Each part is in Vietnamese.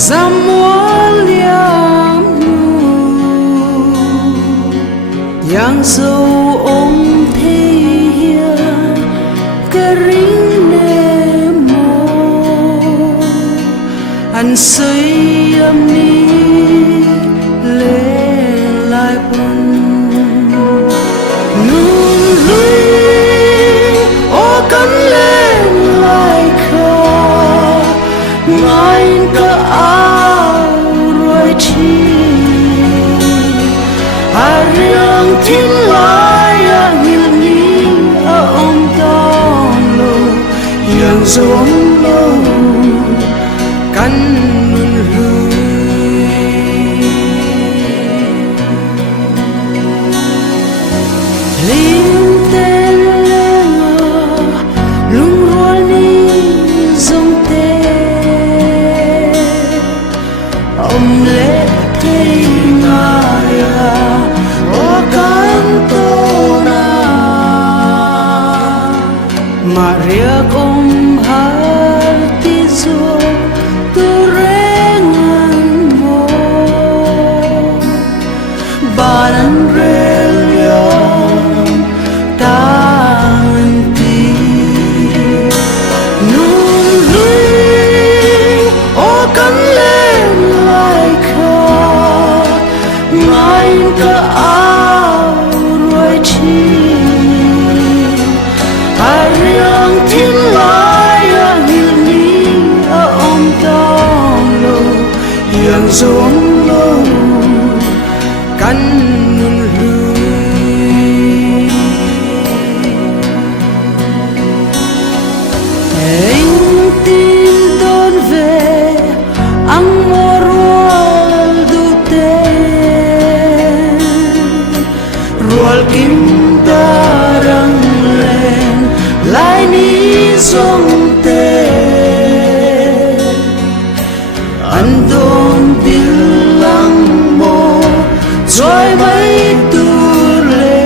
Dám muốn liam yang sâu ôm thế hiền cái ring nề mồ anh xây âm ni lên lại buồn nung lưới ô cắn lên lại khờ ngay cả áo rồi chi riêng thiên lai nhìn nhìn ông đong lô yang giống lô căn lưới linh tên lên lung roa ni giống tê ông lệ thấy ngài Maria com hati zo turengan mo balan relion tanti nun lui o kan lên lại kha ngay cả áo rồi chi riêng thiên lai nhìn nhìn ông đong lô yang giống lô căn lưới anh tin đón về ang moral du tên rual kim darang lại ni giống tê anh đồn bilang mo rồi mấy tu lệ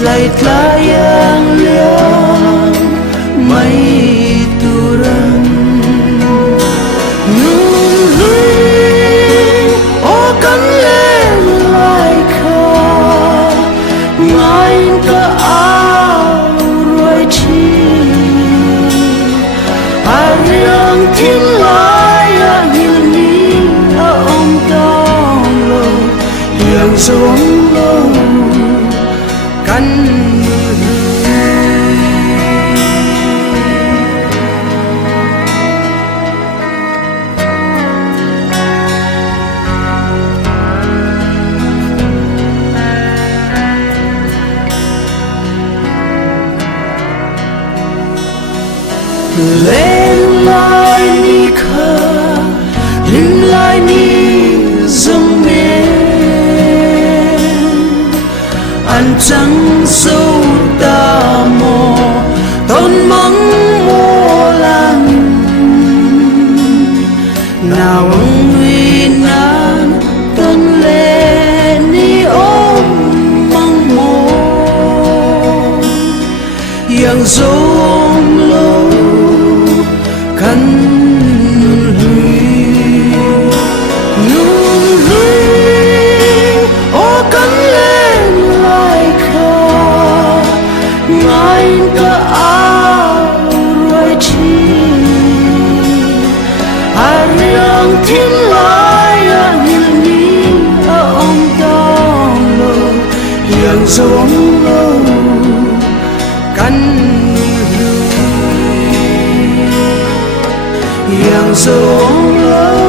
lại lại yang liang mấy tu răng nung lưới ô cắn lên lại khờ ngay cả riêng thiên lai nhìn nhìn ông đong lô yang giống lô căn lên lại ni khờ lên lại ni giống nên anh chẳng sâu ta mò tôn mong mô lan nào ông nguy nan tôn lên ni ôm mong mô yang giống lâu căn lưới nung lưới ô cắn lên lại khờ ngay cả áo rồi chi riêng thiên lai nhìn nhìn ông đong lô yang giống lô căn yang giống lô